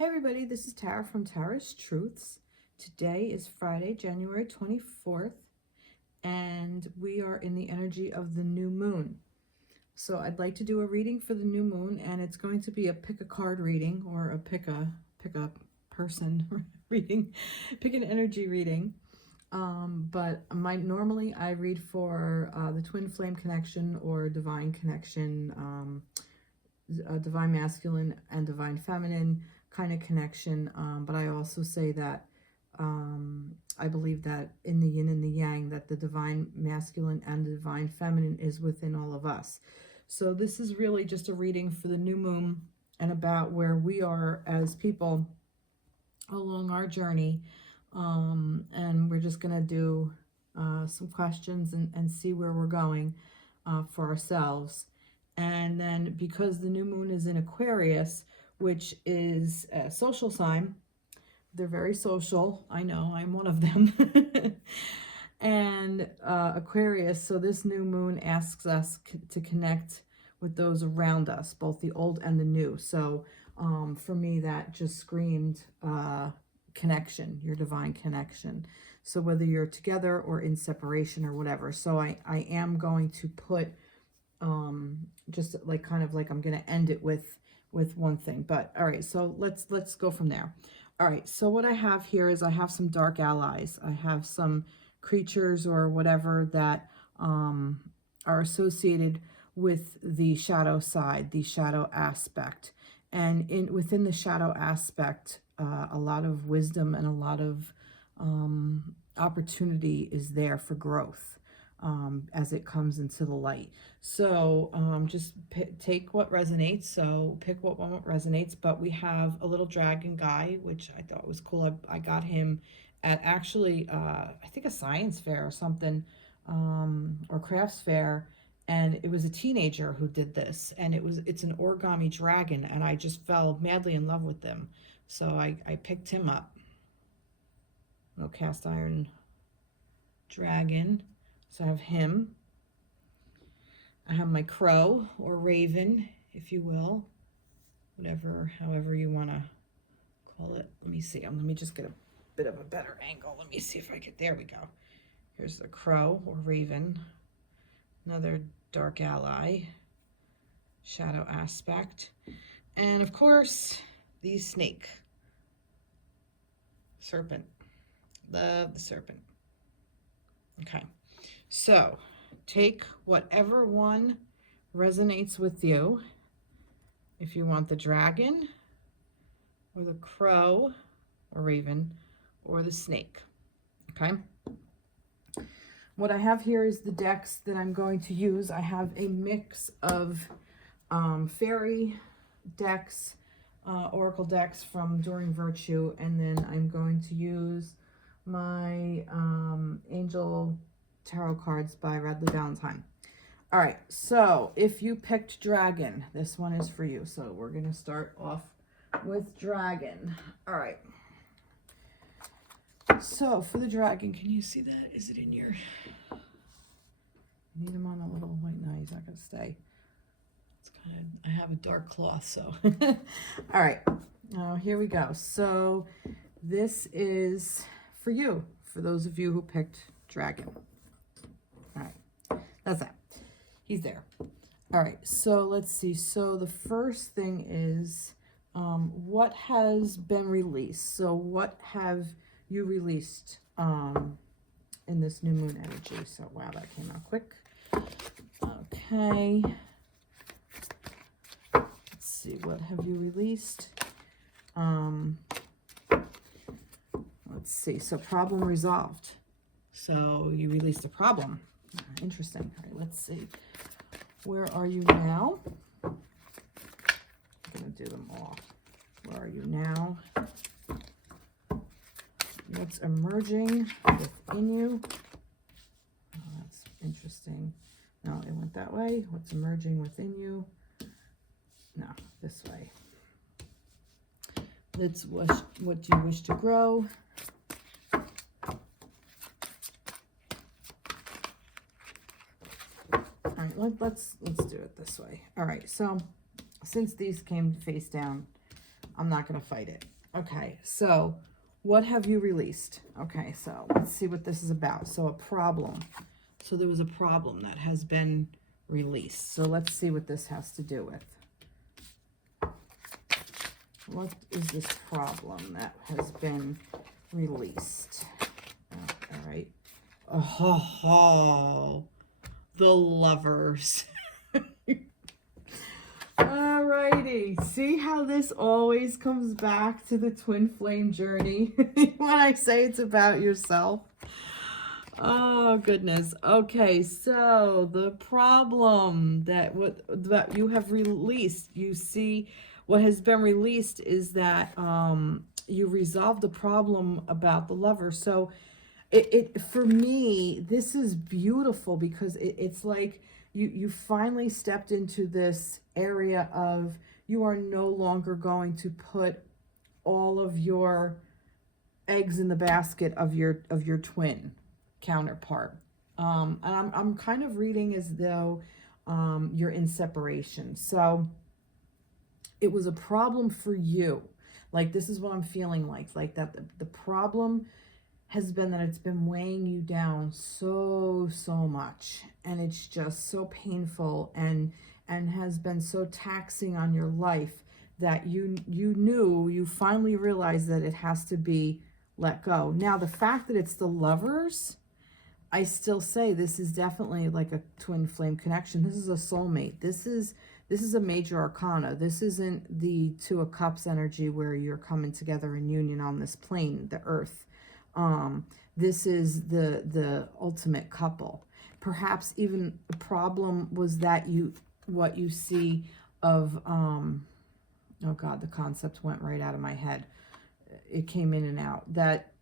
Hey everybody, this is Tara from Tara's Truths. Today is Friday, January 24th, and we are in the energy of the new moon. So I'd like to do a reading for the new moon, and it's going to be a pick a card reading or a pick a person reading, pick an energy reading. But normally I read for the twin flame connection or divine connection, divine masculine and divine feminine kind of connection, but I also say that I believe that in the yin and the yang, that the divine masculine and the divine feminine is within all of us. So this is really just a reading for the new moon and about where we are as people along our journey, and we're just going to do some questions and see where we're going for ourselves. And then because the new moon is in Aquarius, which is a social sign, they're very social. I know, I'm one of them. And Aquarius, so this new moon asks us to connect with those around us, both the old and the new. So for me, that just screamed connection, your divine connection. So whether you're together or in separation or whatever. So I am going to put just like kind of like I'm going to end it with one thing. But all right, so let's go from there. All right, so what I have here is I have some dark allies. I have some creatures or whatever that are associated with the shadow side, the shadow aspect. And within the shadow aspect, a lot of wisdom and a lot of opportunity is there for growth as it comes into the light. So just take what resonates. So pick what one resonates. But we have a little dragon guy, which I thought was cool. I got him at actually, I think a science fair or something, or crafts fair. And it was a teenager who did this. And it's an origami dragon. And I just fell madly in love with them. So I picked him up. Little cast iron dragon. So I have him. I have my crow or raven, if you will, however you want to call it. Let me see. Let me just get a bit of a better angle. Let me see if I can. There we go. Here's the crow or raven. Another dark ally, shadow aspect. And of course, the snake. Serpent. Love the serpent. Okay. So take whatever one resonates with you. If you want the dragon or the crow or raven or the snake. Okay. What I have here is the decks that I'm going to use. I have a mix of fairy decks, oracle decks from Doreen Virtue, and then I'm going to use my angel tarot cards by Radliegh Valentine. All right, so if you picked dragon, this one is for you. So we're going to start off with dragon. All right. So for the dragon, can you see that? Is it in your... I need him on a little white. No, he's not going to stay. It's kind of... I have a dark cloth, so... All right. Here we go. So this is for you, for those of you who picked dragon. All right. That's that. He's there. All right. So let's see. So the first thing is what has been released. So what have you released in this new moon energy? So wow, that came out quick. Okay. Let's see. What have you released? Let's see. So problem resolved. So you released a problem. Interesting. All right, let's see. Where are you now? I'm going to do them all. Where are you now? What's emerging within you? Oh, that's interesting. No, it went that way. What's emerging within you? No, this way. Let's what do you wish to grow? All right, let's do it this way. All right, so since these came face down, I'm not going to fight it. Okay, so what have you released? Okay, so let's see what this is about. So a problem. So there was a problem that has been released. So let's see what this has to do with. What is this problem that has been released? Oh, all right. Oh, the Lovers. Alrighty. See how this always comes back to the twin flame journey when I say it's about yourself? Oh goodness. Okay, so the problem that you have released, you see what has been released is that you resolved the problem about the Lover. So it for me, this is beautiful because it's like you finally stepped into this area of you are no longer going to put all of your eggs in the basket of your twin counterpart. And I'm kind of reading as though you're in separation. So it was a problem for you. Like, this is what I'm feeling like that the problem has been that it's been weighing you down so much, and it's just so painful and has been so taxing on your life that you finally realized that it has to be let go. Now, the fact that it's the Lovers, I still say this is definitely like a twin flame connection. This is a soulmate. This is a major arcana. This isn't the Two of Cups energy where you're coming together in union on this plane, the earth. This is the ultimate couple. Perhaps even the problem was that what you see of oh God, the concept went right out of my head. It came in and out. That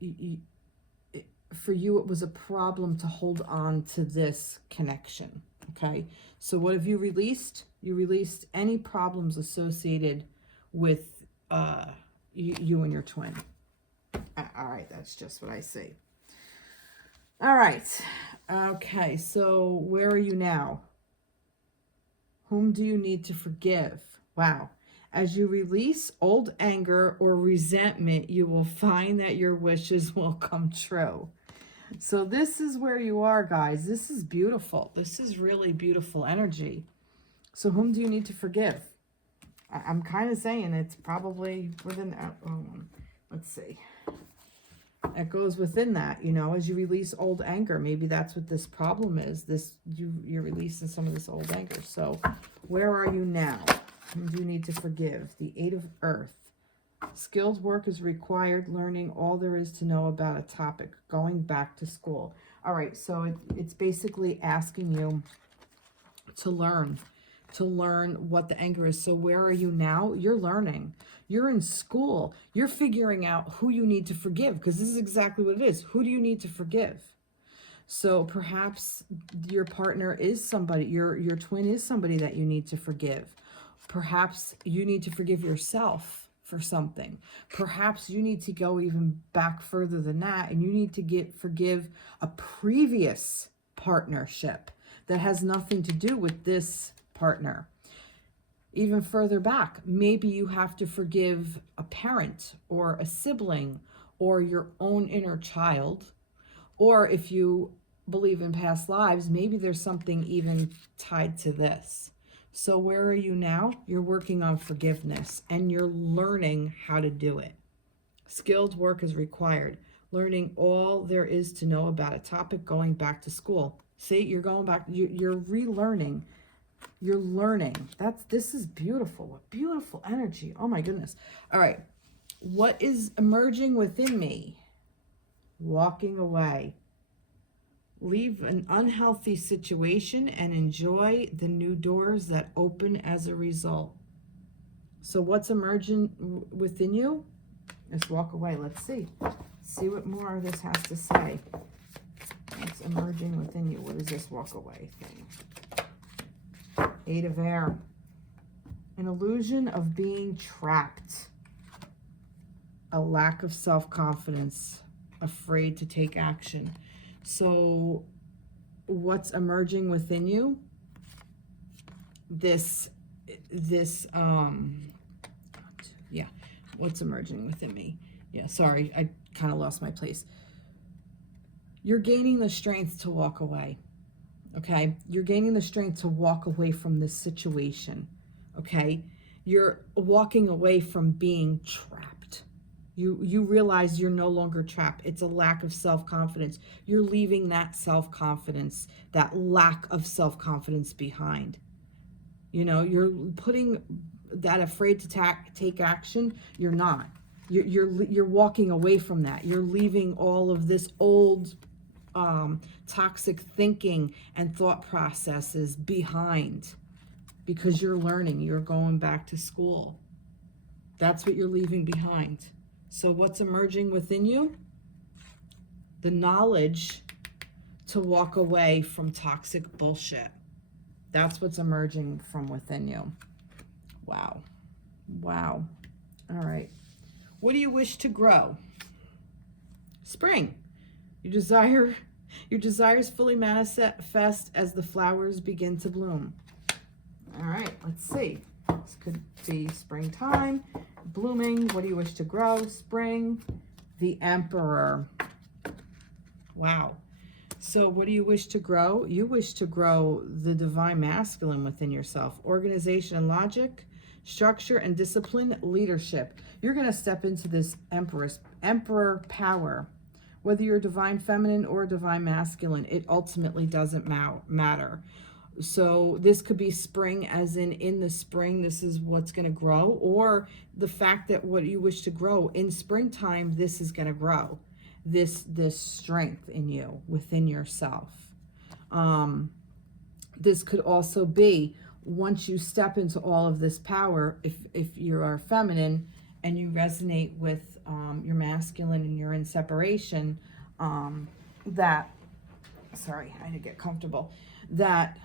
for you, it was a problem to hold on to this connection. Okay, so what have you released? You released any problems associated with you and your twin. All right, that's just what I see. All right. Okay, so where are you now? Whom do you need to forgive? Wow. As you release old anger or resentment, you will find that your wishes will come true. So this is where you are, guys. This is beautiful. This is really beautiful energy. So whom do you need to forgive? I'm kind of saying it's probably within, let's see. It goes within that, you know, as you release old anger. Maybe that's what this problem is. You're releasing some of this old anger. So where are you now? Whom do you need to forgive? The Eight of Earth. Skilled work is required, learning all there is to know about a topic, going back to school. All right, so it's basically asking you to learn what the anger is. So where are you now? You're learning. You're in school. You're figuring out who you need to forgive, because this is exactly what it is. Who do you need to forgive? So perhaps your partner is somebody, your twin is somebody that you need to forgive. Perhaps you need to forgive yourself for something. Perhaps you need to go even back further than that, and you need to forgive a previous partnership that has nothing to do with this partner. Even further back, maybe you have to forgive a parent or a sibling or your own inner child. Or if you believe in past lives, maybe there's something even tied to this. So where are you now? You're working on forgiveness and you're learning how to do it. Skilled work is required. Learning all there is to know about a topic, going back to school. See, you're going back, you're relearning. You're learning. This is beautiful. What beautiful energy. Oh my goodness. All right. What is emerging within me? Walking away. Leave an unhealthy situation and enjoy the new doors that open as a result. So what's emerging within you? Let's walk away. Let's see. See what more of this has to say. What's emerging within you? What is this walk away thing? Eight of Air. An illusion of being trapped. A lack of self-confidence. Afraid to take action. So what's emerging within you? What's emerging within me? Yeah, sorry, I kind of lost my place. You're gaining the strength to walk away, okay? You're gaining the strength to walk away from this situation, okay? You're walking away from being trapped. You realize you're no longer trapped. It's a lack of self-confidence. You're leaving that self-confidence, that lack of self-confidence behind. You know, you're putting that afraid to take action. You're not. You're walking away from that. You're leaving all of this old toxic thinking and thought processes behind, because you're learning. You're going back to school. That's what you're leaving behind. So what's emerging within you? The knowledge to walk away from toxic bullshit. That's what's emerging from within you. Wow. Wow. All right. What do you wish to grow? Spring. Your desires fully manifest as the flowers begin to bloom. All right, let's see. This could be springtime, blooming. What do you wish to grow? Spring. The Emperor. Wow. So what do you wish to grow? You wish to grow the divine masculine within yourself. Organization and logic, structure and discipline, leadership. You're going to step into this emperor power. Whether you're divine feminine or divine masculine, it ultimately doesn't matter. So this could be spring, as in the spring, this is what's going to grow, or the fact that what you wish to grow in springtime, this is going to grow. This strength in you, within yourself. This could also be, once you step into all of this power, if you are feminine and you resonate with your masculine and you're in separation, that, sorry, I had to get comfortable, that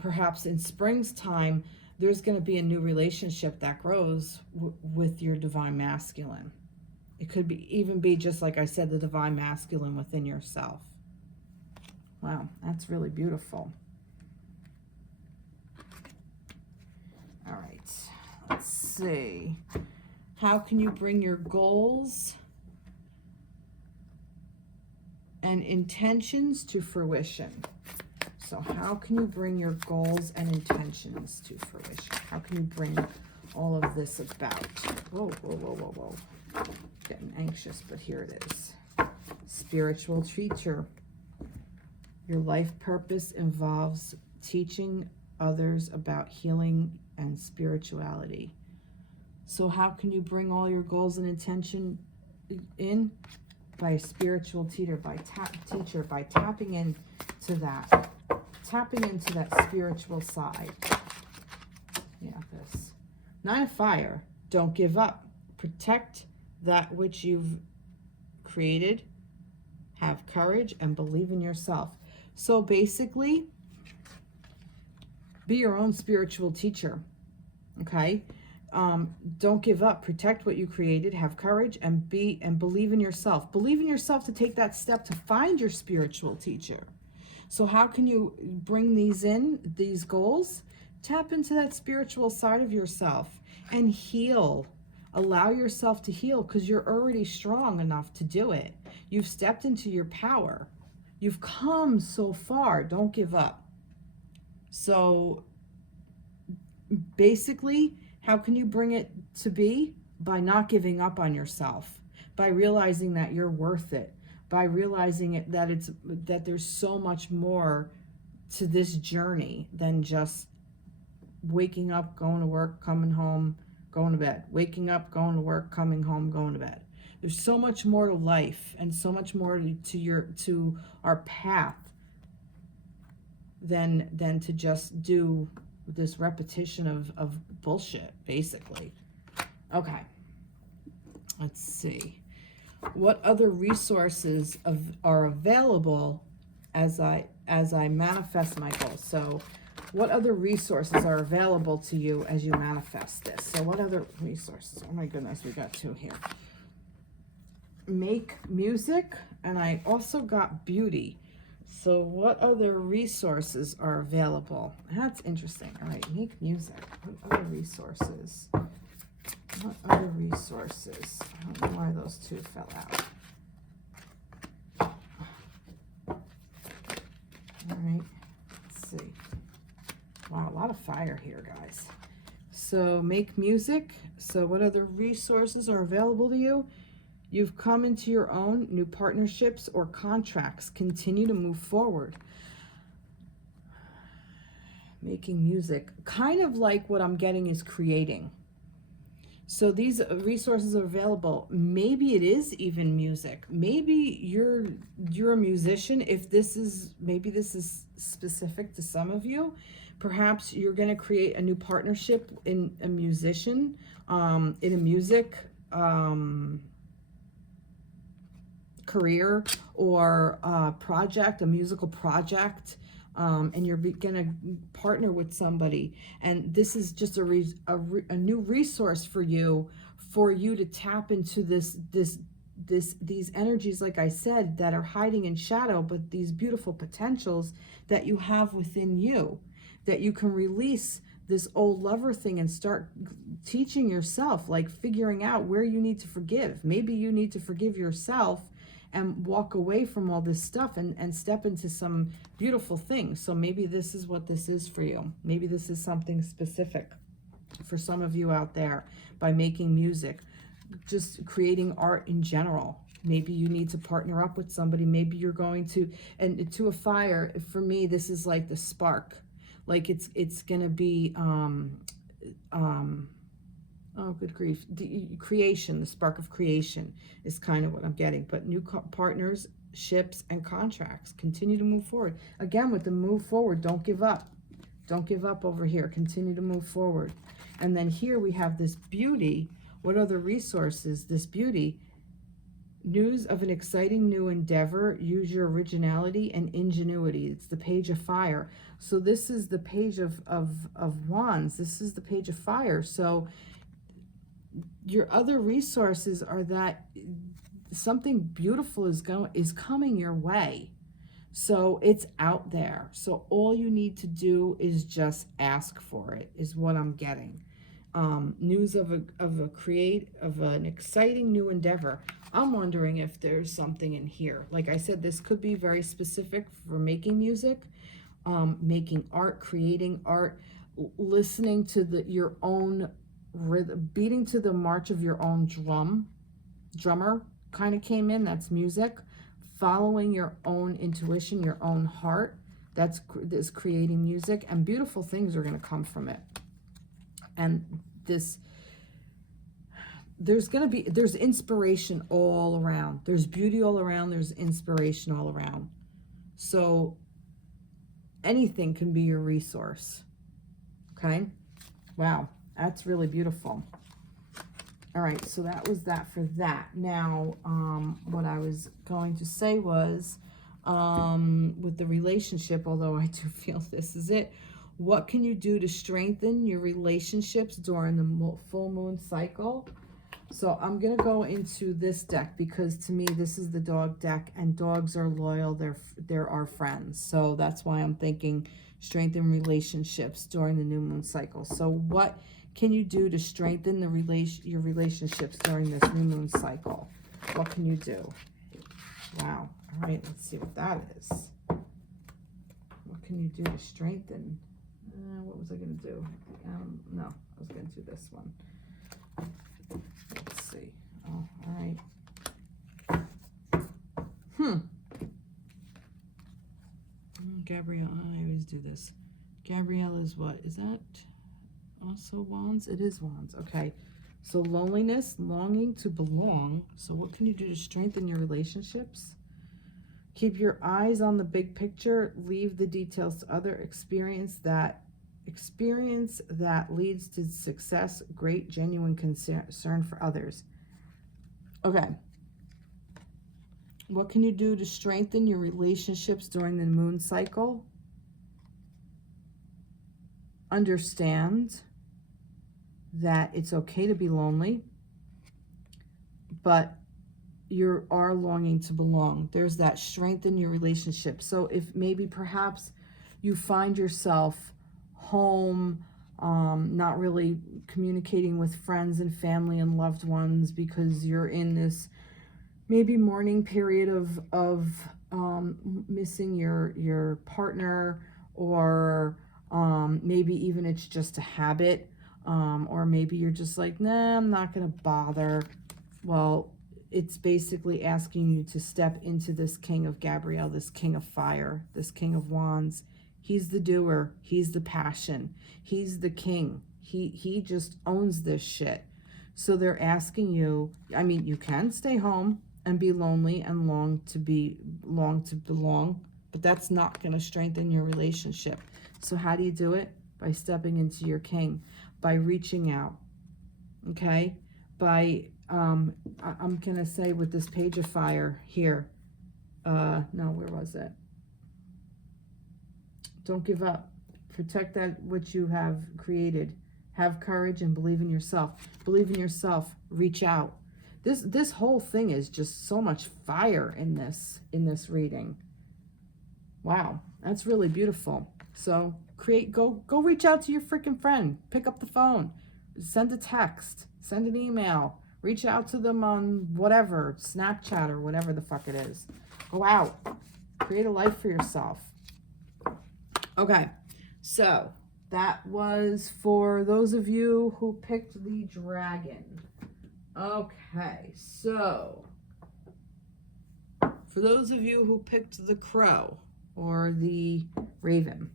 perhaps in spring's time, there's going to be a new relationship that grows with your divine masculine. It could even be, just like I said, the divine masculine within yourself. Wow, that's really beautiful. All right, let's see. How can you bring your goals and intentions to fruition? So how can you bring your goals and intentions to fruition? How can you bring all of this about? Whoa, whoa, whoa, whoa, whoa. Getting anxious, but here it is. Spiritual teacher. Your life purpose involves teaching others about healing and spirituality. So how can you bring all your goals and intention in? By a spiritual teacher, by tapping into that. Tapping into that spiritual side. Yeah, this. 9 of Fire. Don't give up. Protect that which you've created. Have courage and believe in yourself. So basically, be your own spiritual teacher. Okay? Don't give up. Protect what you created. Have courage and believe in yourself. Believe in yourself to take that step to find your spiritual teacher. So how can you bring these goals? Tap into that spiritual side of yourself and heal. Allow yourself to heal, because you're already strong enough to do it. You've stepped into your power. You've come so far. Don't give up. So basically, how can you bring it to be? By not giving up on yourself, by realizing that you're worth it, by realizing that there's so much more to this journey than just waking up, going to work, coming home, going to bed, waking up, going to work, coming home, going to bed. There's so much more to life and so much more to our path than to just do this repetition of bullshit, basically. Okay, let's see. What other resources are available as I manifest my goals? So what other resources are available to you as you manifest this? So what other resources? Oh my goodness, we got 2 here. Make music, and I also got beauty. So what other resources are available? That's interesting. All right, make music. What other resources What other resources? I don't know why those two fell out. All right, let's see. Wow, a lot of fire here, guys. So make music. So what other resources are available to you? You've come into your own new partnerships or contracts. Continue to move forward. Making music. Kind of like what I'm getting is creating. So these resources are available. Maybe it is even music. Maybe you're a musician. If this is, maybe this is specific to some of you. Perhaps you're going to create a new partnership in a musician, in a music career or project, a musical project. And you're going to partner with somebody, and this is just a new resource for you to tap into these energies, like I said, that are hiding in shadow, but these beautiful potentials that you have within you, that you can release this old lover thing and start teaching yourself, like figuring out where you need to forgive. Maybe you need to forgive yourself and walk away from all this stuff and step into some beautiful things. So maybe this is what this is for you. Maybe this is something specific for some of you out there by making music, just creating art in general. Maybe you need to partner up with somebody. Maybe you're going to, and to a fire, for me, this is like the spark. Like it's going to be, oh, good grief. The creation, the spark of creation is kind of what I'm getting. But new partners, ships, and contracts. Continue to move forward. Again, with the move forward, don't give up. Don't give up over here. Continue to move forward. And then here we have this beauty. What are the resources? This beauty. News of an exciting new endeavor. Use your originality and ingenuity. It's the page of fire. So this is the page of wands. This is the page of fire. So your other resources are that something beautiful is coming your way. So it's out there. So all you need to do is just ask for it, is what I'm getting. News of an exciting new endeavor. I'm wondering if there's something in here. Like I said, this could be very specific for making music, making art, creating art, listening to your own rhythm, beating to the march of your own drummer kind of came in. That's music. Following your own intuition, your own heart, that's creating music, and beautiful things are going to come from it. And there's inspiration all around. There's beauty all around. There's inspiration all around. So anything can be your resource. Okay? Wow. That's really beautiful. All right, so that was that for that. Now, what I was going to say was, with the relationship, although I do feel this is it, what can you do to strengthen your relationships during the full moon cycle? So I'm going to go into this deck because to me, this is the dog deck, and dogs are loyal. They're our friends. So that's why I'm thinking strengthen relationships during the new moon cycle. So what can you do to strengthen your relationships during this new moon cycle? What can you do? Wow. All right, let's see what that is. What can you do to strengthen? What was I going to do? No, I was going to do this one. Let's see. Oh, all right. Gabrielle, I always do this. Gabrielle is what? Is that also wands? It is wands. Okay. So loneliness, longing to belong. So what can you do to strengthen your relationships? Keep your eyes on the big picture. Leave the details to other. Experience that leads to success. Great genuine concern for others. Okay. What can you do to strengthen your relationships during the moon cycle? Understand that it's okay to be lonely, but you are longing to belong. There's that strengthen your relationship. So if maybe perhaps you find yourself home not really communicating with friends and family and loved ones because you're in this maybe mourning period of missing your partner, or maybe even it's just a habit, or maybe you're just like, nah, I'm not gonna bother. Well, it's basically asking you to step into this King of Gabrielle, this King of Fire, this King of Wands. He's the doer. He's the passion. He's the king. He just owns this shit. So they're asking you, I mean, you can stay home and be lonely and long to belong, but that's not going to strengthen your relationship. So how do you do it? By stepping into your king, by reaching out, okay? By, I'm going to say with this Page of Fire here, no, where was it? Don't give up. Protect that which you have created. Have courage and believe in yourself. Believe in yourself. Reach out. This whole thing is just so much fire in this reading. Wow, that's really beautiful. So go reach out to your freaking friend. Pick up the phone. Send a text. Send an email. Reach out to them on whatever, Snapchat or whatever the fuck it is. Go out. Create a life for yourself. Okay, so that was for those of you who picked the dragon. Okay, so for those of you who picked the crow or the raven.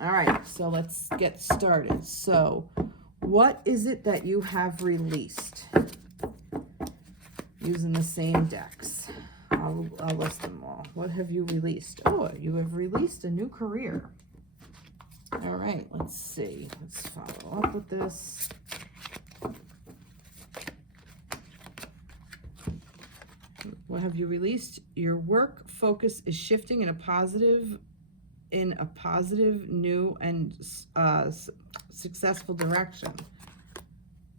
All right, so let's get started. So what is it that you have released using the same decks? I'll list them all. What have you released? Oh, you have released a new career. All right, let's see. Let's follow up with this. What have you released? Your work focus is shifting in a positive, new and successful direction.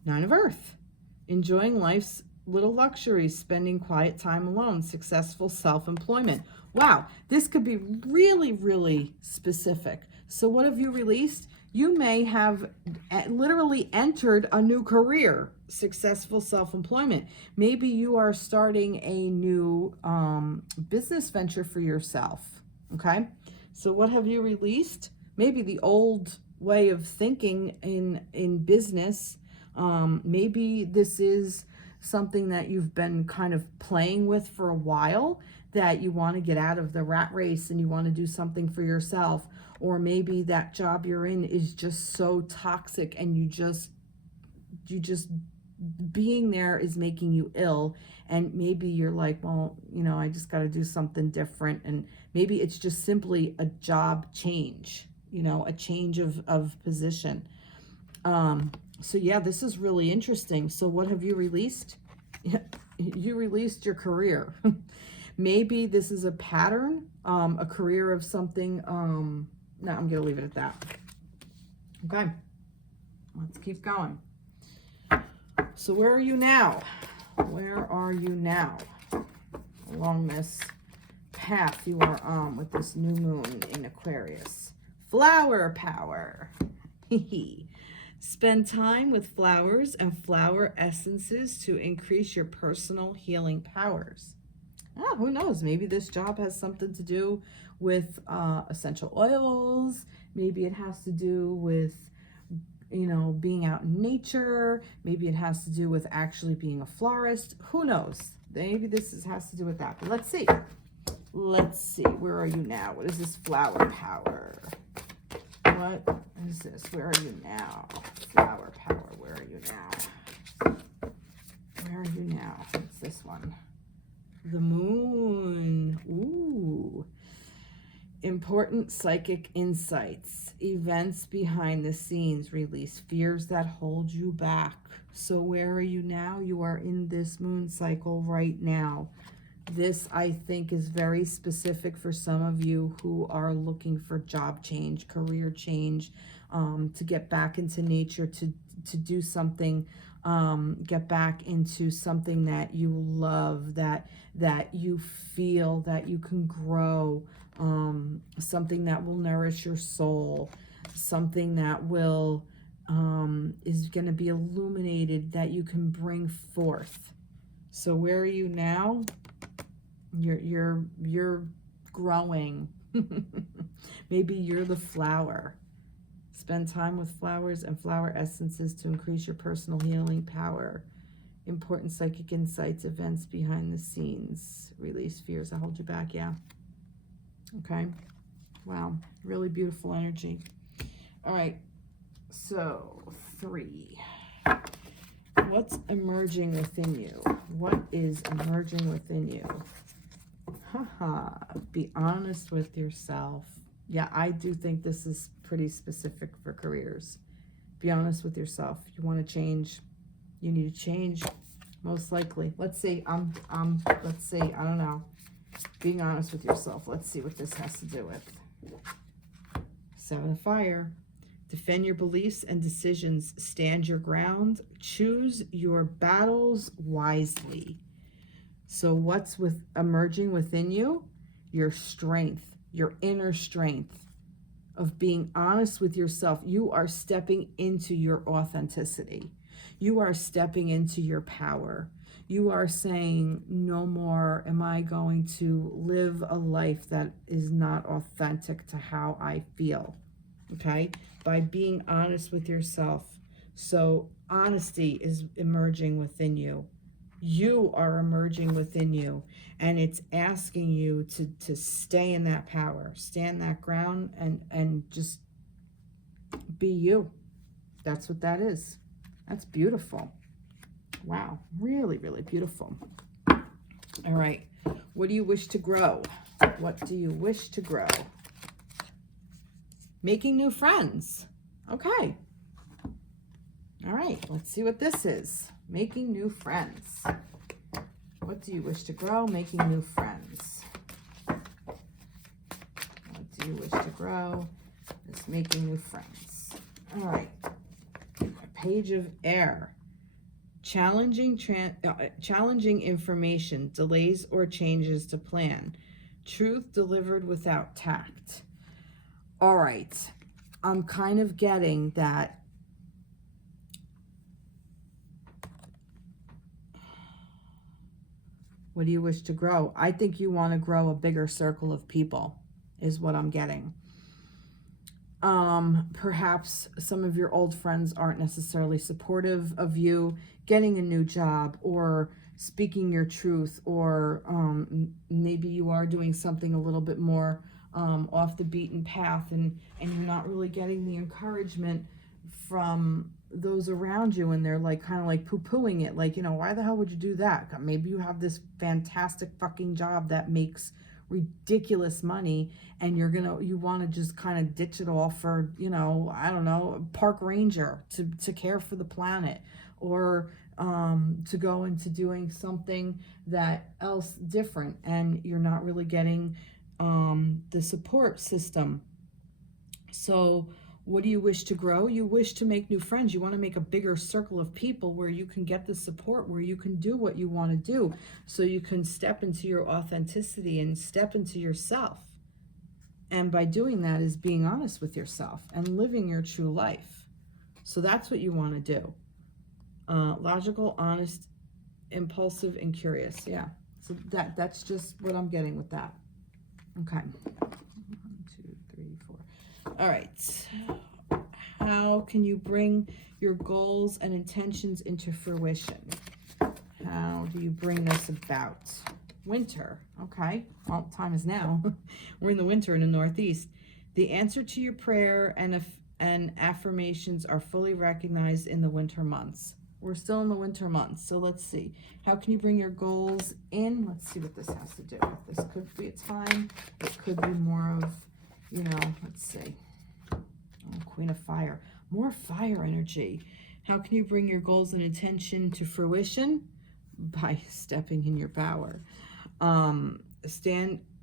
Nine of Earth. Enjoying life's little luxuries, spending quiet time alone, successful self-employment. Wow, this could be really, really specific. So what have you released? You may have literally entered a new career, successful self-employment. Maybe you are starting a new business venture for yourself, okay? So what have you released? Maybe the old way of thinking in business. Maybe this is something that you've been kind of playing with for a while, that you want to get out of the rat race and you want to do something for yourself. Or maybe that job you're in is just so toxic and you just being there is making you ill. And maybe you're like, well, you know, I just got to do something different. And maybe it's just simply a job change, you know, a change of position. So yeah, this is really interesting. So what have you released? You released your career. Maybe this is a pattern, a career of something. No, I'm going to leave it at that. Okay, let's keep going. So where are you now? Where are you now along this path you are on with this new moon in Aquarius? Flower power. Spend time with flowers and flower essences to increase your personal healing powers. Ah, who knows? Maybe this job has something to do with essential oils. Maybe it has to do with, you know, being out in nature. Maybe it has to do with actually being a florist. Who knows? Maybe has to do with that. But let's see. Let's see. Where are you now? What is this flower power? What is this? Where are you now? Flower power. Where are you now? Where are you now? What's this one? The moon. Ooh. Important psychic insights. Events behind the scenes. Release fears that hold you back. So where are you now? You are in this moon cycle right now. This, I think, is very specific for some of you who are looking for job change, career change, to get back into nature, to do something, get back into something that you love, that you feel that you can grow, something that will nourish your soul, something that will is going to be illuminated that you can bring forth. So where are you now? You're growing. Maybe you're the flower. Spend time with flowers and flower essences to increase your personal healing power. Important psychic insights, events behind the scenes. Release fears that hold you back. Yeah. Okay. Wow. Really beautiful energy. All right. So 3. What's emerging within you? What is emerging within you? Be honest with yourself. Yeah, I do think this is pretty specific for careers. Be honest with yourself. You want to change. You need to change, most likely. Let's say I don't know. Being honest with yourself. Let's see what this has to do with. 7 of Fire. Defend your beliefs and decisions. Stand your ground. Choose your battles wisely. So what's emerging within you? Your strength, your inner strength of being honest with yourself. You are stepping into your authenticity. You are stepping into your power. You are saying, no more am I going to live a life that is not authentic to how I feel. Okay? By being honest with yourself. So honesty is emerging within you. You are emerging within you, and it's asking you to stay in that power, stand that ground, and just be you. That's what that is. That's beautiful. Wow, really, really beautiful. All right, what do you wish to grow? What do you wish to grow? Making new friends. Okay. All right, let's see what this is. Making new friends. What do you wish to grow? Making new friends. What do you wish to grow? It's making new friends. All right. Page of Air. Challenging information, delays or changes to plan. Truth delivered without tact. All right. I'm kind of getting that. What do you wish to grow? I think you want to grow a bigger circle of people, is what I'm getting. Perhaps some of your old friends aren't necessarily supportive of you getting a new job or speaking your truth, or maybe you are doing something a little bit more off the beaten path, and you're not really getting the encouragement from those around you, and they're like kind of like poo-pooing it, like, you know, why the hell would you do that? Maybe you have this fantastic fucking job that makes ridiculous money, and you want to just kind of ditch it all for, you know, I don't know, park ranger to care for the planet, or to go into doing something that else different, and you're not really getting the support system. So what do you wish to grow? You wish to make new friends. You want to make a bigger circle of people where you can get the support, where you can do what you want to do, so you can step into your authenticity and step into yourself. And by doing that is being honest with yourself and living your true life. So that's what you want to do. Logical, honest, impulsive, and curious. Yeah. So that's just what I'm getting with that. Okay. 1, 2, 3, 4. All right. How can you bring your goals and intentions into fruition? How do you bring this about? Winter. Okay. Well, time is now. We're in the winter in the Northeast. The answer to your prayer and affirmations are fully recognized in the winter months. We're still in the winter months, so let's see. How can you bring your goals in? Let's see what this has to do with. This could be a time. It could be more of, you know, let's see. Oh, Queen of Fire. More fire energy. How can you bring your goals and intention to fruition? By stepping in your power.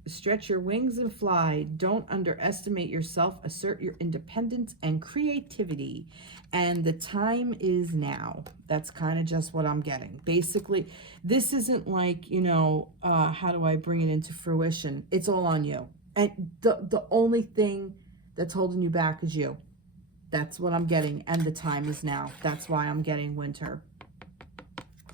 Stretch your wings and fly. Don't underestimate yourself. Assert your independence and creativity. And the time is now. That's kind of just what I'm getting. Basically, this isn't like, you know, how do I bring it into fruition? It's all on you. And the only thing that's holding you back is you. That's what I'm getting. And the time is now. That's why I'm getting winter.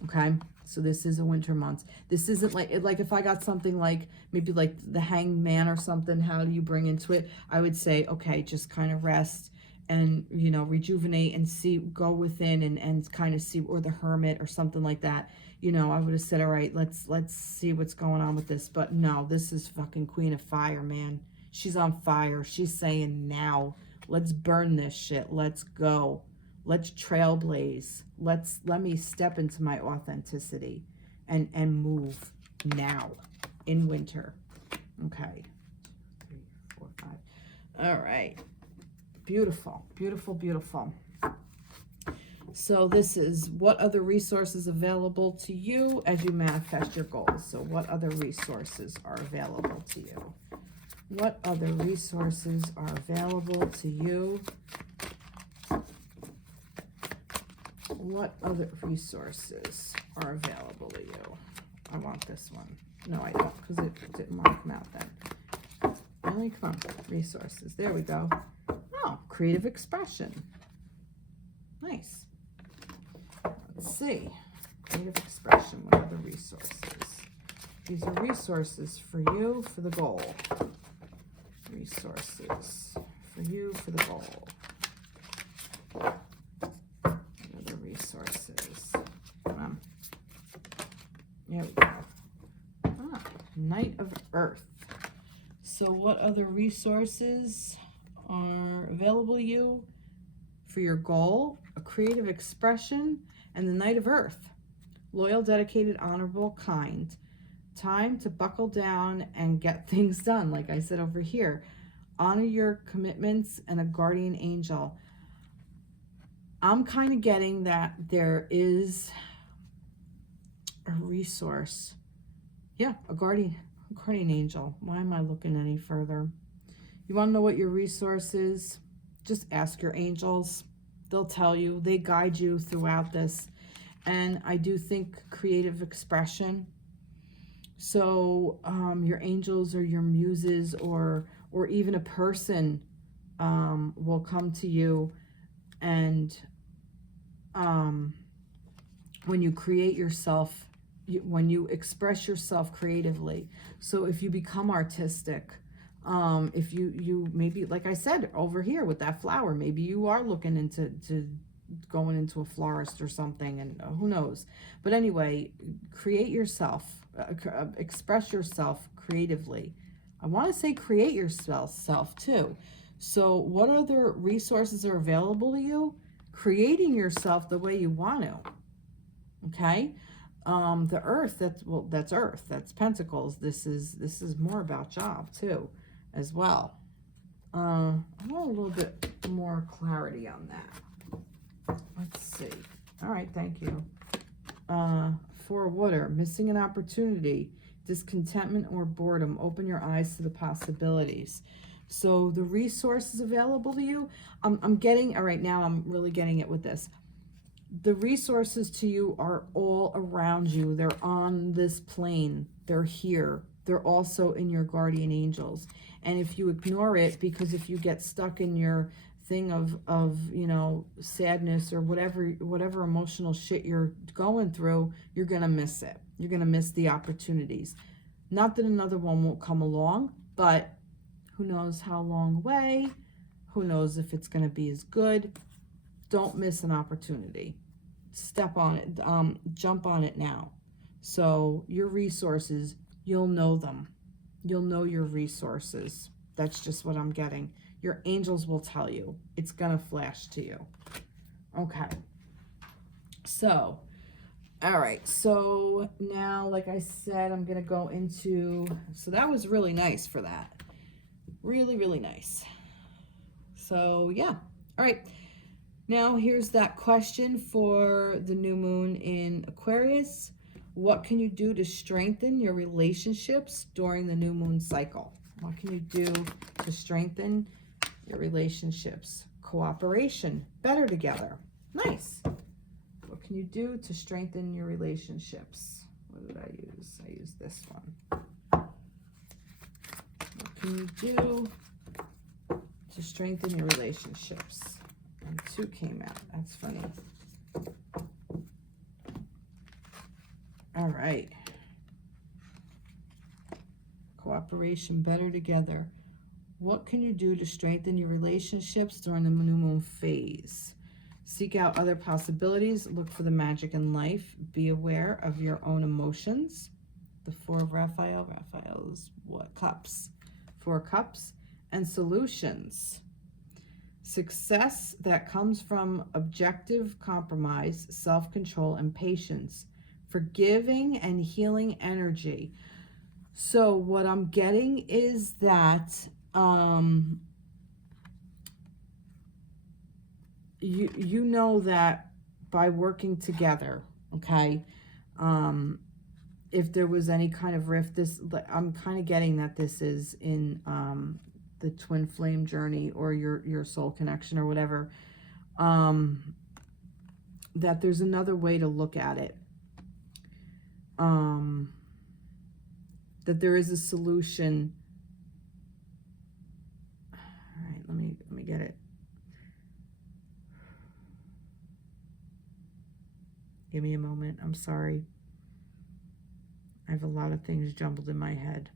Okay. So this is a winter month. This isn't like if I got something like maybe like the Hanged Man or something, how do you bring into it? I would say, okay, just kind of rest and, you know, rejuvenate and see, go within and kind of see, or the Hermit or something like that. You know, I would have said, all right, let's see what's going on with this. But no, this is fucking Queen of Fire, man. She's on fire. She's saying now, let's burn this shit. Let's go. Let's trailblaze. Let me step into my authenticity and move now in winter. Okay. 3, 4, 5. All right. Beautiful, beautiful, beautiful. So this is what other resources available to you as you manifest your goals. So what other resources are available to you? What other resources are available to you? What other resources are available to you? I want this one. No, I don't, because it didn't want to come out then. Really? Come on. Resources. There we go. Oh, creative expression. Nice. Let's see. Creative expression. What other resources? These are resources for you for the goal. Resources for you for the goal. Resources. Come on. There we go. Ah, Knight of Earth. So what other resources are available to you for your goal? A creative expression and the Knight of Earth. Loyal, dedicated, honorable, kind. Time to buckle down and get things done. Like I said over here. Honor your commitments and a guardian angel. I'm kind of getting that there is a resource. Yeah, a guardian angel. Why am I looking any further? You want to know what your resource is? Just ask your angels. They'll tell you. They guide you throughout this. And I do think creative expression. So your angels or your muses or even a person will come to you. And when you create yourself, when you express yourself creatively, so if you become artistic, if you maybe, like I said over here with that flower, maybe you are looking into going into a florist or something, and who knows. But anyway, create yourself, express yourself creatively. I want to say create yourself too. So what other resources are available to you? Creating yourself the way you want to. Okay? The Earth, that's Earth. That's Pentacles. This is more about job too, as well. I want a little bit more clarity on that. Let's see. All right, thank you. For water, missing an opportunity, discontentment or boredom. Open your eyes to the possibilities. So the resources available to you, I'm getting, all right, now I'm really getting it with this. The resources to you are all around you. They're on this plane. They're here. They're also in your guardian angels. And if you ignore it, because if you get stuck in your thing of you know, sadness or whatever emotional shit you're going through, you're going to miss it. You're going to miss the opportunities. Not that another one won't come along, but who knows how long away? Who knows if it's going to be as good? Don't miss an opportunity. Step on it. Jump on it now. So your resources, you'll know them. You'll know your resources. That's just what I'm getting. Your angels will tell you. It's going to flash to you. Okay. So, all right. So now, like I said, I'm going to go into... So that was really nice for that. Really, really nice. So, yeah. All right. Now, here's that question for the new moon in Aquarius. What can you do to strengthen your relationships during the new moon cycle? What can you do to strengthen your relationships? Cooperation. Better together. Nice. What can you do to strengthen your relationships? What did I use? I used this one. What can you do to strengthen your relationships? And 2 came out. That's funny. All right. Cooperation, better together. What can you do to strengthen your relationships during the new moon phase? Seek out other possibilities. Look for the magic in life. Be aware of your own emotions. The 4 of Raphael. Raphael's what? Cups. 4 cups. And solutions. Success that comes from objective compromise, self-control, and patience. Forgiving and healing energy. So what I'm getting is that you know that by working together, okay, if there was any kind of rift, I'm kind of getting that this is in the twin flame journey or your soul connection or whatever, that there's another way to look at it, that there is a solution. All right, let me get it. Give me a moment. I'm sorry. I have a lot of things jumbled in my head.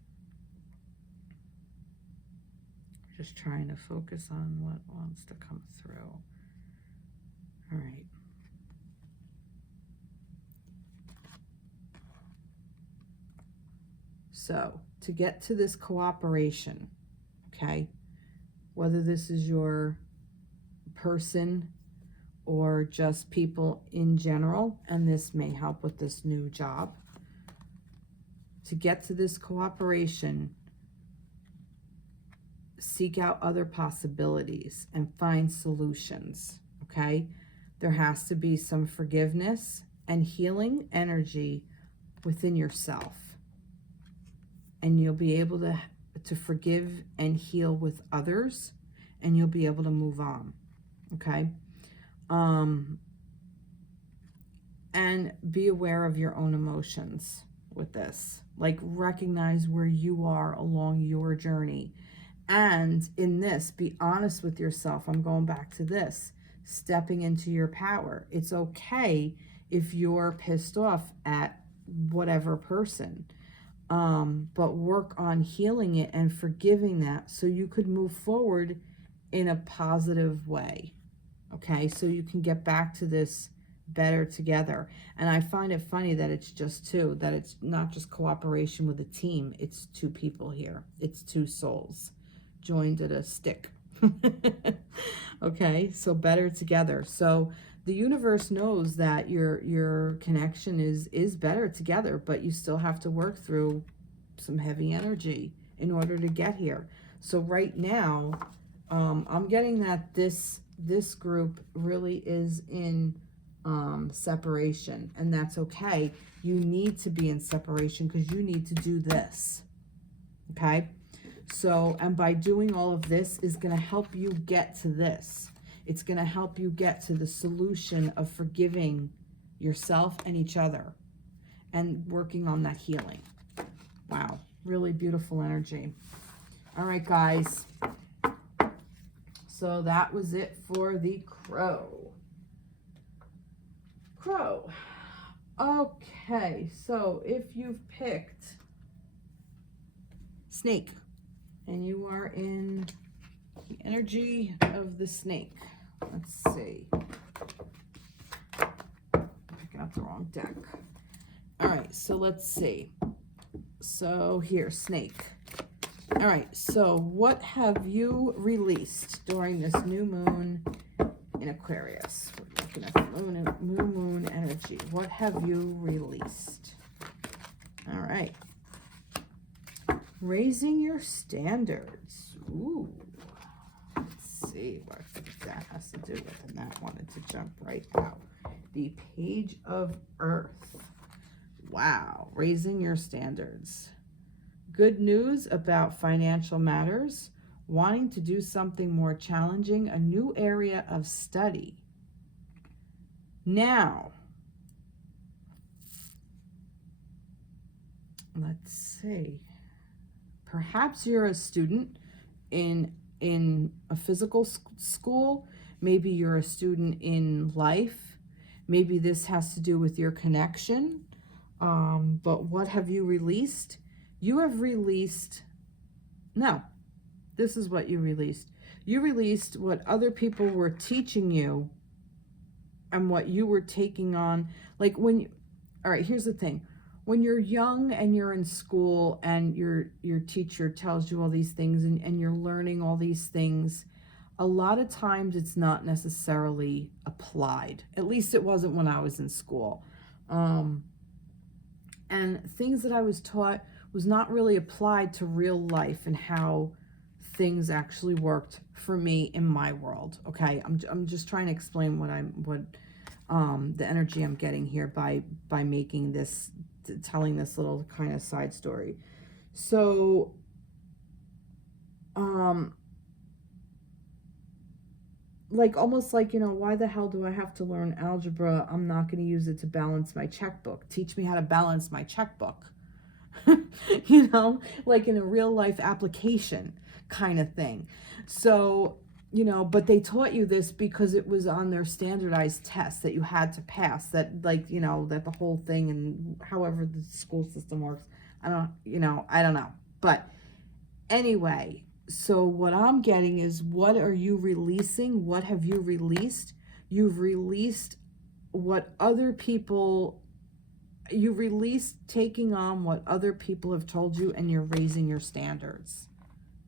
Just trying to focus on what wants to come through. All right. So, to get to this cooperation, okay, whether this is your person or just people in general, and this may help with this new job, to get to this cooperation, seek out other possibilities and find solutions, okay? There has to be some forgiveness and healing energy within yourself. And you'll be able to forgive and heal with others, and you'll be able to move on, okay? And be aware of your own emotions with this. Like, recognize where you are along your journey. And in this, be honest with yourself. I'm going back to this. Stepping into your power. It's okay if you're pissed off at whatever person. But work on healing it and forgiving that so you could move forward in a positive way. Okay, so you can get back to this better together. And I find it funny that it's just 2, that it's not just cooperation with a team. It's 2 people here. It's 2 souls joined at a stick. Okay, so better together. So the universe knows that your connection is better together, but you still have to work through some heavy energy in order to get here. So right now, I'm getting that this group really is in separation, and that's okay. You need to be in separation because you need to do this, okay? So, and by doing all of this is going to help you get to this. It's going to help you get to the solution of forgiving yourself and each other and working on that healing. Wow, really beautiful energy. All right, guys. So that was it for the crow. Okay, so if you've picked snake and you are in the energy of the snake, let's see. I got the wrong deck. All right, so let's see. So here, snake. All right, so what have you released during this new moon in Aquarius? We're looking at the new moon energy. What have you released? All right. Raising your standards. Ooh. Let's see what that has to do with. And that wanted to jump right out. The Page of Earth. Wow. Raising your standards. Good news about financial matters. Wanting to do something more challenging. A new area of study. Now, let's see. Perhaps you're a student in a physical school. Maybe you're a student in life. Maybe this has to do with your connection. But what have you released? You have released, no, this is what you released. You released what other people were teaching you and what you were taking on. Like when you, all right, here's the thing. When you're young and you're in school and your teacher tells you all these things and you're learning all these things, a lot of times it's not necessarily applied. At least it wasn't when I was in school. And things that I was taught was not really applied to real life and how things actually worked for me in my world. Okay, I'm just trying to explain what the energy I'm getting here by making this, telling this little kind of side story. So like almost like, why the hell do I have to learn algebra? I'm not going to use it to balance my checkbook. Teach me how to balance my checkbook. Like in a real life application kind of thing. So, but they taught you this because it was on their standardized test that you had to pass, that like, that the whole thing, and however the school system works, I don't know. But anyway, so what I'm getting is, what are you releasing? What have you released? You've released what other people, you released taking on what other people have told you, and you're raising your standards.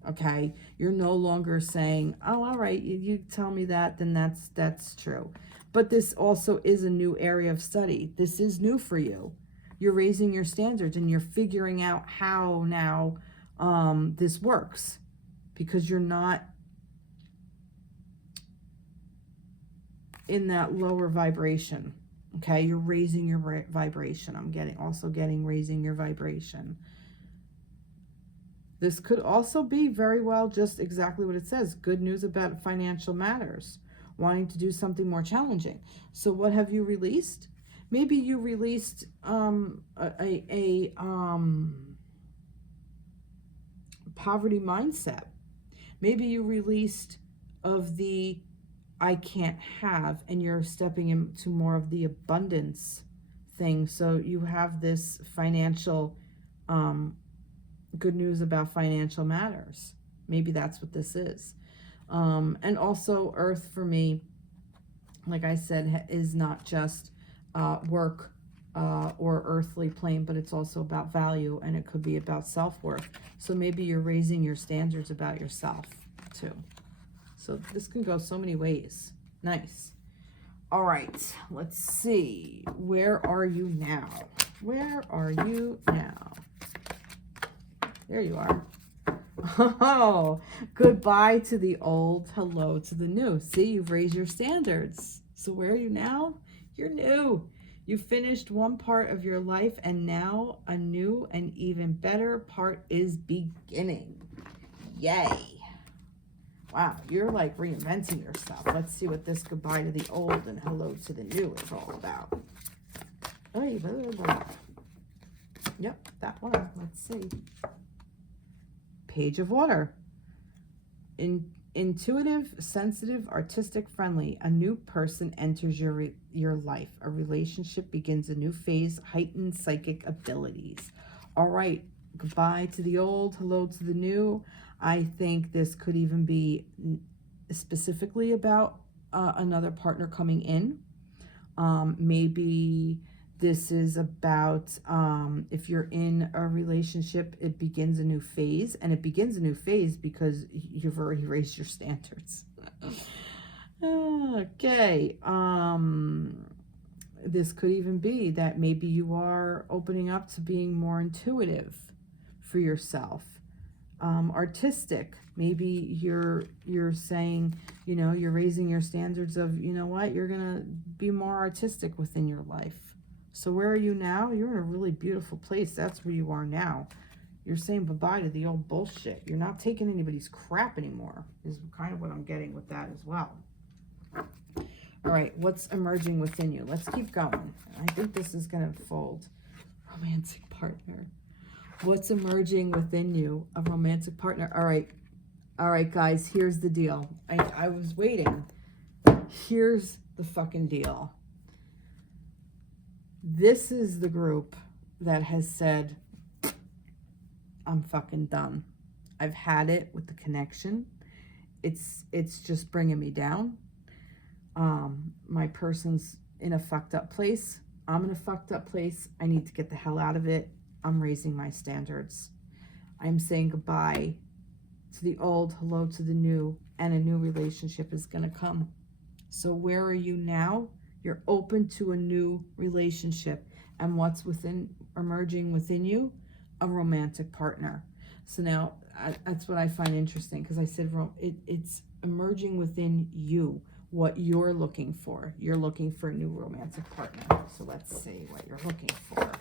Okay, you're no longer saying, oh, all right, you tell me that, then that's true. But this also is a new area of study. This is new for you. You're raising your standards and you're figuring out how now this works, because you're not in that lower vibration. Okay, you're raising your vibration. I'm also getting raising your vibration. This could also be very well just exactly what it says. Good news about financial matters. Wanting to do something more challenging. So what have you released? Maybe you released a poverty mindset. Maybe you released of the I can't have, and you're stepping into more of the abundance thing. So you have this financial good news about financial matters. Maybe that's what this is. And also earth for me, like I said, is not just work or earthly plane, but it's also about value, and it could be about self-worth. So maybe you're raising your standards about yourself too. So this can go so many ways. Nice. All right, let's see. Where are you now? Where are you now? There you are. Oh, goodbye to the old, hello to the new. See, you've raised your standards. So where are you now? You're new. You finished one part of your life, and now a new and even better part is beginning. Yay. Wow, you're like reinventing yourself. Let's see what this goodbye to the old and hello to the new is all about. Yep, that one. Let's see. Page of Water. Intuitive, sensitive, artistic, friendly. A new person enters your life. A relationship begins a new phase. Heightened psychic abilities. All right. Goodbye to the old. Hello to the new. I think this could even be specifically about another partner coming in. Maybe this is about if you're in a relationship, it begins a new phase. And it begins a new phase because you've already raised your standards. Okay. This could even be that maybe you are opening up to being more intuitive for yourself. Artistic, maybe you're saying, you're raising your standards of, what, you're gonna be more artistic within your life. So where are you now? You're in a really beautiful place. That's where you are now. You're saying bye-bye to the old bullshit. You're not taking anybody's crap anymore, is kind of what I'm getting with that as well. All right, what's emerging within you? Let's keep going. I think this is going to fold. Romantic partner. What's emerging within you? A romantic partner. All right, guys, here's the deal. I was waiting here's the fucking deal. This is the group that has said, I'm fucking done. I've had it with the connection. It's just bringing me down. My person's in a fucked up place. I'm in a fucked up place. I need to get the hell out of it. I'm raising my standards. I'm saying goodbye to the old, hello to the new, and a new relationship is going to come. So where are you now? You're open to a new relationship. And what's emerging within you? A romantic partner. So now that's what I find interesting, because I said it's emerging within you, what you're looking for. You're looking for a new romantic partner. So let's see what you're looking for.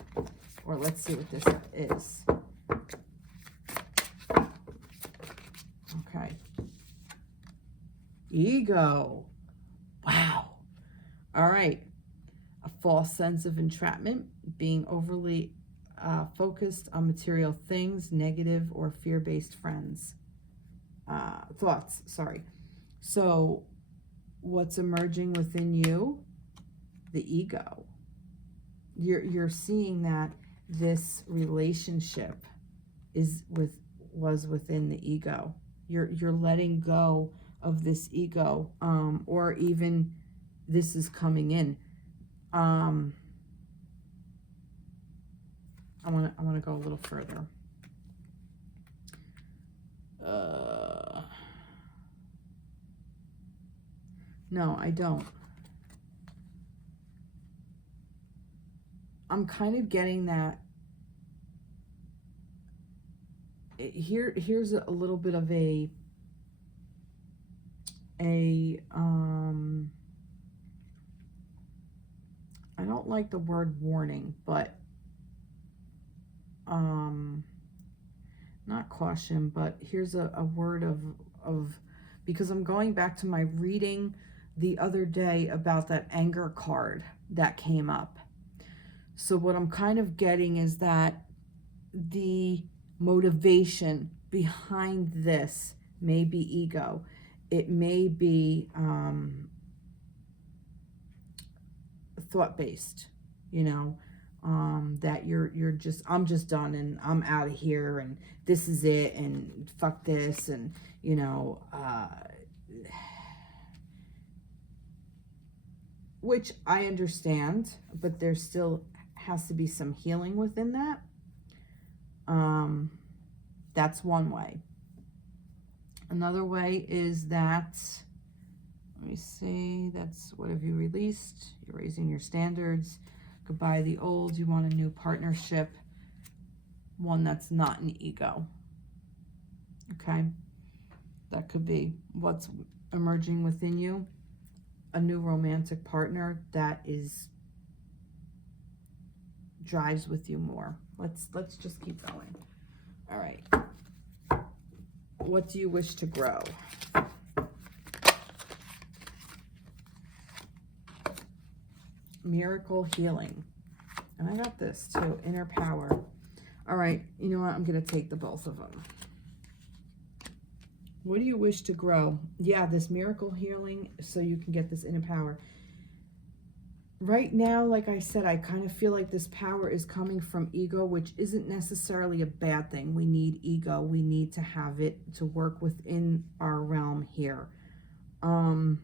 Or let's see what this is. Okay. Ego. Wow. All right. A false sense of entrapment, being overly focused on material things, negative or fear-based thoughts. So what's emerging within you? The ego. You're seeing that this relationship was within the ego. You're letting go of this ego, or even this is coming in. I want to go a little further. No, I don't. I'm kind of getting that. Here's a little bit of a I don't like the word warning, but not caution, but here's a word of because I'm going back to my reading the other day about that anger card that came up. So what I'm kind of getting is that the motivation behind this may be ego. It may be thought-based, that I'm just done and I'm out of here and this is it and fuck this and, which I understand, but there still has to be some healing within that. That's one way. Another way is that, let me see, that's what have you released? You're raising your standards. Goodbye the old. You want a new partnership, one that's not an ego. Okay? That could be what's emerging within you. A new romantic partner that drives with you more. Let's just keep going. All right. What do you wish to grow? Miracle healing. And I got this too, inner power. All right, you know what? I'm going to take the both of them. What do you wish to grow? Yeah, this miracle healing so you can get this inner power. Right now, like I said, I kind of feel like this power is coming from ego, which isn't necessarily a bad thing. We need ego. We need to have it to work within our realm here. And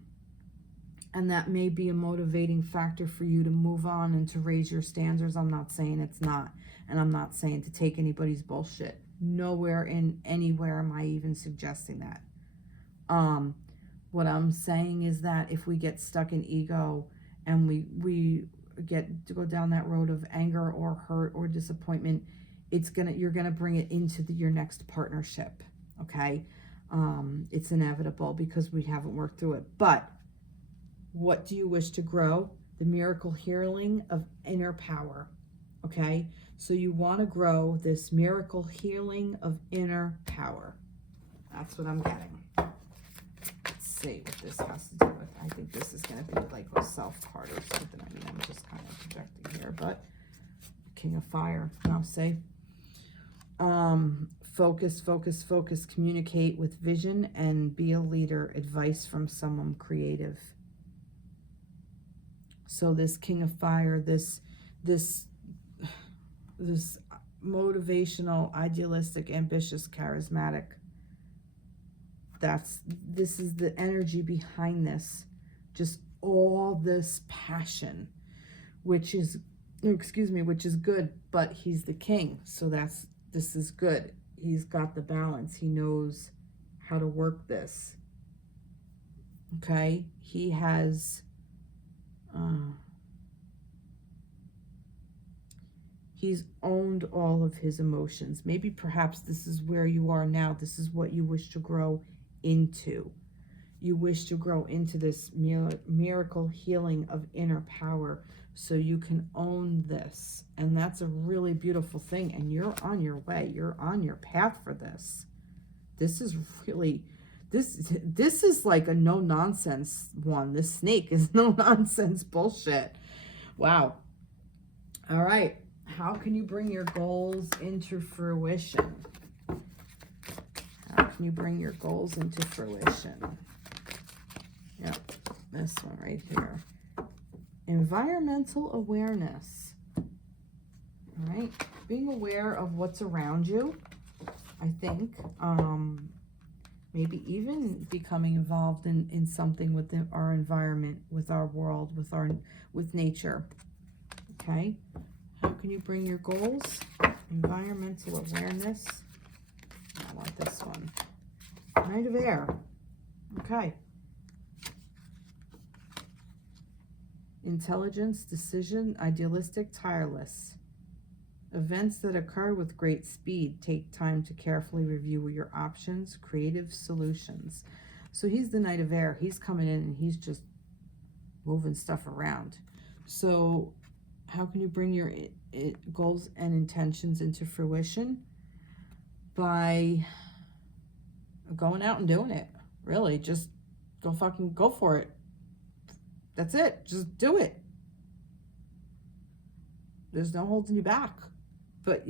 that may be a motivating factor for you to move on and to raise your standards. I'm not saying it's not. And I'm not saying to take anybody's bullshit. Nowhere in anywhere am I even suggesting that. What I'm saying is that if we get stuck in ego and we get to go down that road of anger or hurt or disappointment, you're gonna bring it into your next partnership. Okay, it's inevitable because we haven't worked through it. But what do you wish to grow? The miracle healing of inner power. Okay, so you want to grow this miracle healing of inner power. That's what I'm getting. Let's see what this has to do with. I think this is going to be like a self card or something. I mean, I'm just kind of projecting here, but King of Fire. Now say, focus, focus, focus. Communicate with vision and be a leader. Advice from someone creative. So this King of Fire, this motivational, idealistic, ambitious, charismatic. This is the energy behind this. Just all this passion, which is good, but he's the king. So this is good. He's got the balance. He knows how to work this. Okay? He has he's owned all of his emotions. Maybe perhaps this is where you are now. This is what you wish to grow into. You wish to grow into this miracle healing of inner power so you can own this. And that's a really beautiful thing. And you're on your way. You're on your path for this. This is really, this is like a no-nonsense one. This snake is no-nonsense bullshit. Wow. All right. How can you bring your goals into fruition? How can you bring your goals into fruition? Yep, this one right here. Environmental awareness. All right, being aware of what's around you, I think. Maybe even becoming involved in something with our environment, with our world, with nature. Okay, how can you bring your goals? Environmental awareness. I want this one. Knight of Air. Okay. Intelligence, decision, idealistic, tireless. Events that occur with great speed. Take time to carefully review your options. Creative solutions. So he's the Knight of Air. He's coming in and he's just moving stuff around. So how can you bring your goals and intentions into fruition? By going out and doing it. Really, just go for it. That's it. Just do it. There's no holding you back. But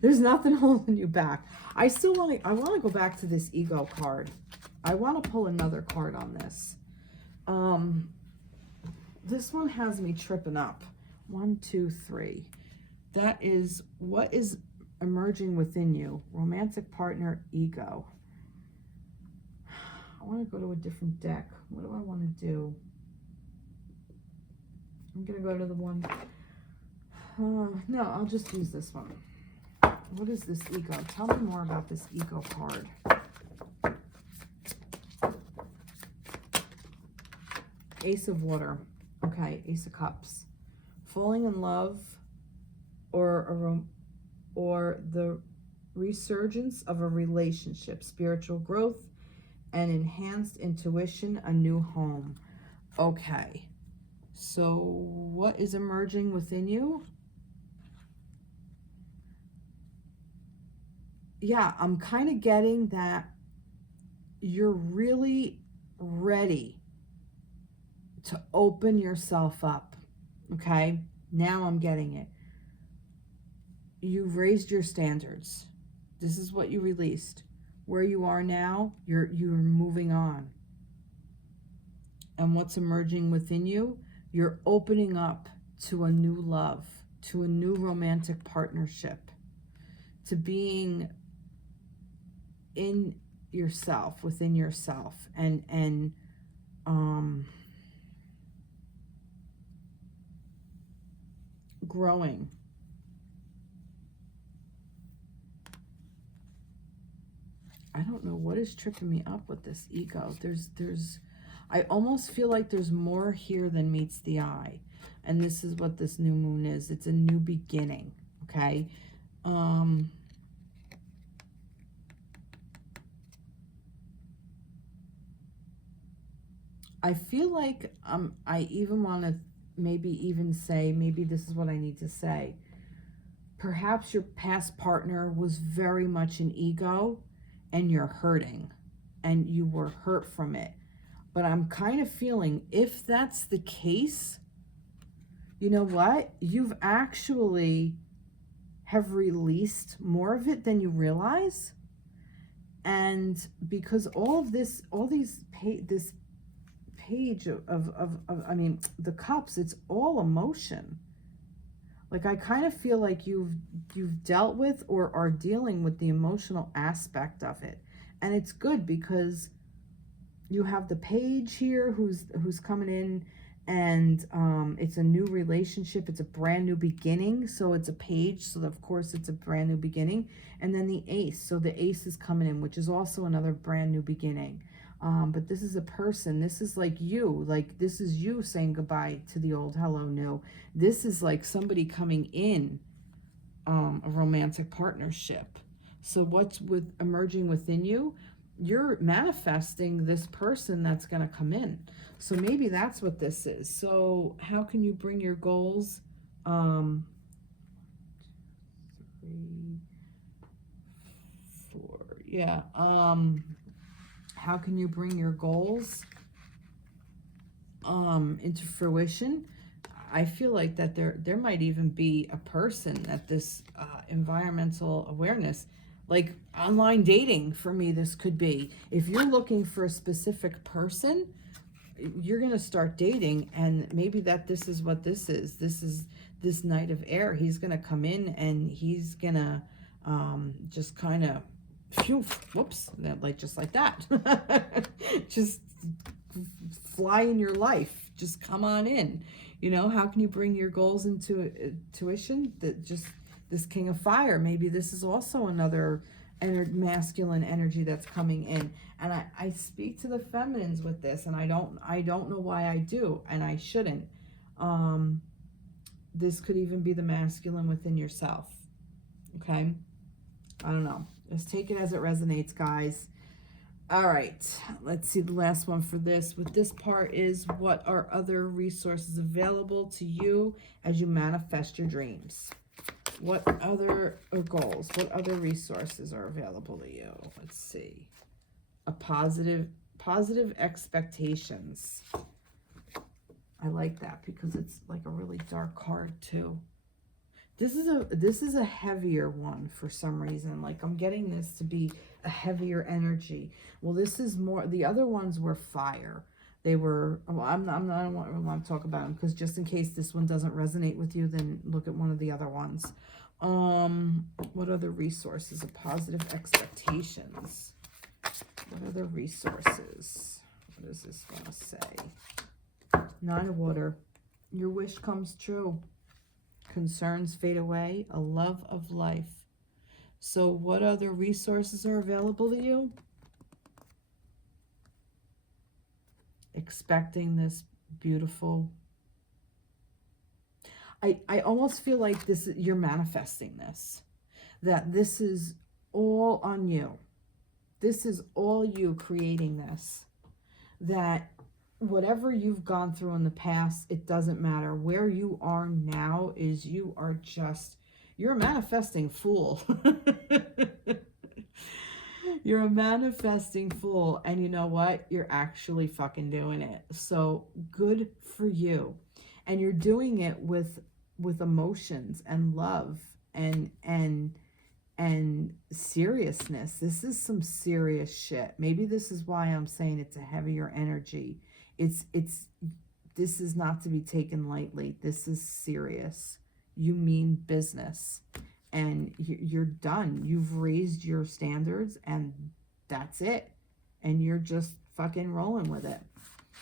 there's nothing holding you back. I want to go back to this ego card. I want to pull another card on this. This one has me tripping up. 1, 2, 3. That is what is emerging within you. Romantic partner, ego. I want to go to a different deck. What do I want to do? I'm going to go to the one. No, I'll just use this one. What is this ego? Tell me more about this ego card. Ace of Water. Okay, Ace of Cups. Falling in love or the resurgence of a relationship, spiritual growth, and enhanced intuition, a new home. Okay, so what is emerging within you? Yeah, I'm kind of getting that you're really ready to open yourself up. Okay, now I'm getting it. You've raised your standards. This is what you released. Where you are now, you're moving on. And what's emerging within you, you're opening up to a new love, to a new romantic partnership, to being in yourself, within yourself, and growing. I don't know what is tripping me up with this ego. I almost feel like there's more here than meets the eye. And this is what this new moon is. It's a new beginning, okay? I feel like I even want to maybe this is what I need to say. Perhaps your past partner was very much an ego, and you're hurting, and you were hurt from it. But I'm kind of feeling, if that's the case, you know what? You've actually have released more of it than you realize. And because all of this, this page of I mean, the cups, it's all emotion. Like, I kind of feel like you've dealt with or are dealing with the emotional aspect of it. And it's good because you have the page here who's coming in, and it's a new relationship. It's a brand new beginning. So it's a page. So of course it's a brand new beginning. And then the ace. So the ace is coming in, which is also another brand new beginning. But this is a person. This is like you. Like, this is you saying goodbye to the old hello new. This is like somebody coming in, a romantic partnership. So what's emerging within you? You're manifesting this person that's going to come in. So maybe that's what this is. So how can you bring your goals? 3, 4. Yeah. How can you bring your goals into fruition? I feel like that there might even be a person that this environmental awareness, like online dating for me, this could be. If you're looking for a specific person, you're going to start dating, and maybe this is what this is. This is this Knight of Air. He's going to come in and he's going to just kind of, whoops, like just like that. Just fly in your life. Just come on in. You know, how can you bring your goals into tuition? That just this King of Fire. Maybe this is also another masculine energy that's coming in. And I speak to the feminines with this, and I don't know why I do, and I shouldn't. This could even be the masculine within yourself. Okay? I don't know. Just take it as it resonates, guys. All right, let's see the last one for this. With this part is, what are other resources available to you as you manifest your dreams? What other goals, what other resources are available to you? Let's see. A positive expectations. I like that because it's like a really dark card too. This is a heavier one for some reason. Like, I'm getting this to be a heavier energy. Well, this is more, the other ones were fire. They were, well, I don't want to talk about them, because just in case this one doesn't resonate with you, then look at one of the other ones. What other resources? A positive expectations. What other resources? What does this want to say? 9 of Water. Your wish comes true. Concerns fade away. A love of life. So what other resources are available to you? Expecting this beautiful. I almost feel like this, you're manifesting this. That this is all on you. This is all you creating this. That whatever you've gone through in the past, it doesn't matter. Where you are now is you're a manifesting fool. You're a manifesting fool. And you know what? You're actually fucking doing it. So good for you. And you're doing it with emotions and love and seriousness. This is some serious shit. Maybe this is why I'm saying it's a heavier energy. This is not to be taken lightly. This is serious. You mean business. And you're done. You've raised your standards, and that's it. And you're just fucking rolling with it.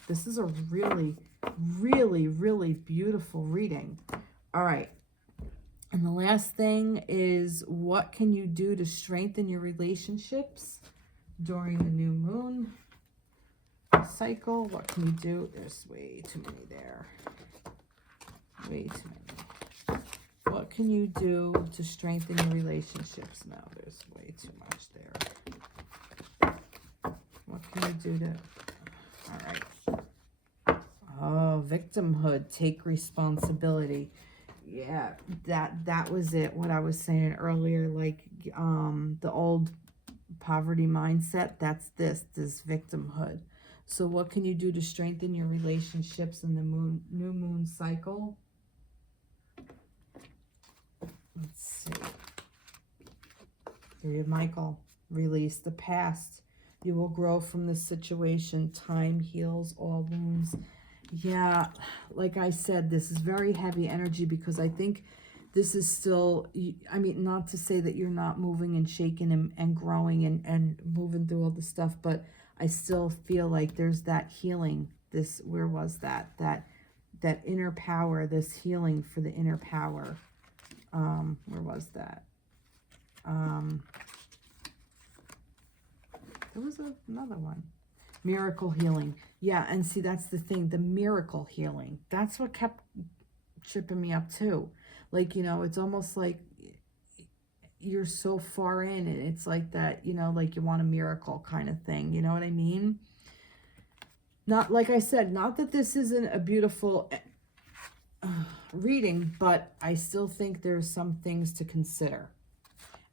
This is a really, really, really beautiful reading. All right. And the last thing is, what can you do to strengthen your relationships during the new moon cycle? What can you do? There's way too many there. Way too many. What can you do to strengthen your relationships? No, there's way too much there. What can you do to... All right. Oh, victimhood. Take responsibility. Yeah, that was it. What I was saying earlier, like the old poverty mindset, that's this victimhood. So what can you do to strengthen your relationships in the new moon cycle? Let's see. 3 of Michael. Release the past. You will grow from this situation. Time heals all wounds. Yeah, like I said, this is very heavy energy because I think this is still, I mean, not to say that you're not moving and shaking and growing and moving through all the stuff, but I still feel like there's that healing. This, where was that? That inner power, this healing for the inner power. Where was that? There was another one. Miracle healing. Yeah, and see, that's the thing, the miracle healing. That's what kept tripping me up too. Like, you know, it's almost like you're so far in and it's like that, you know, like you want a miracle kind of thing. You know what I mean? Not, like I said, not that this isn't a beautiful reading, but I still think there's some things to consider.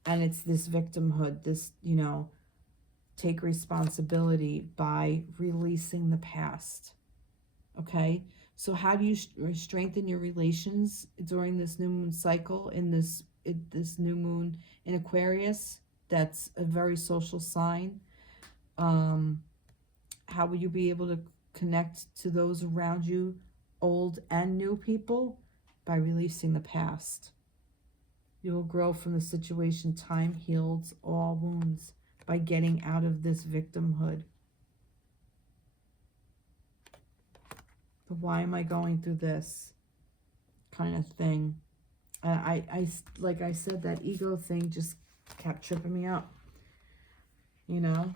And it's this victimhood, this, you know, take responsibility by releasing the past. Okay? So how do you strengthen your relations during this new moon cycle, in this new moon in Aquarius? That's a very social sign. How will you be able to connect to those around you, old and new people? By releasing the past. You will grow from the situation. Time heals all wounds by getting out of this victimhood. But why am I going through this kind of thing? Like I said, that ego thing just kept tripping me up. You know,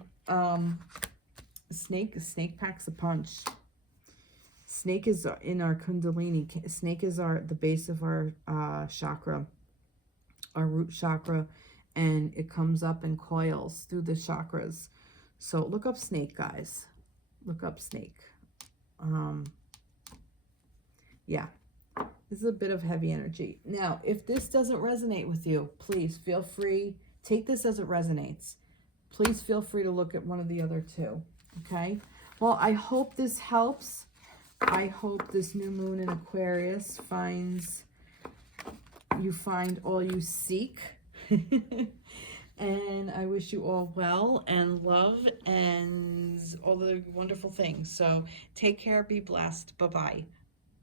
snake packs a punch. Snake is in our Kundalini. Snake is the base of our chakra, our root chakra, and it comes up and coils through the chakras. So look up snake, guys. Look up snake. Yeah, this is a bit of heavy energy. Now, if this doesn't resonate with you, please feel free. Take this as it resonates. Please feel free to look at one of the other two. Okay? Well, I hope this helps. I hope this new moon in Aquarius you find all you seek. And I wish you all well and love and all the wonderful things. So take care, be blessed. Bye-bye.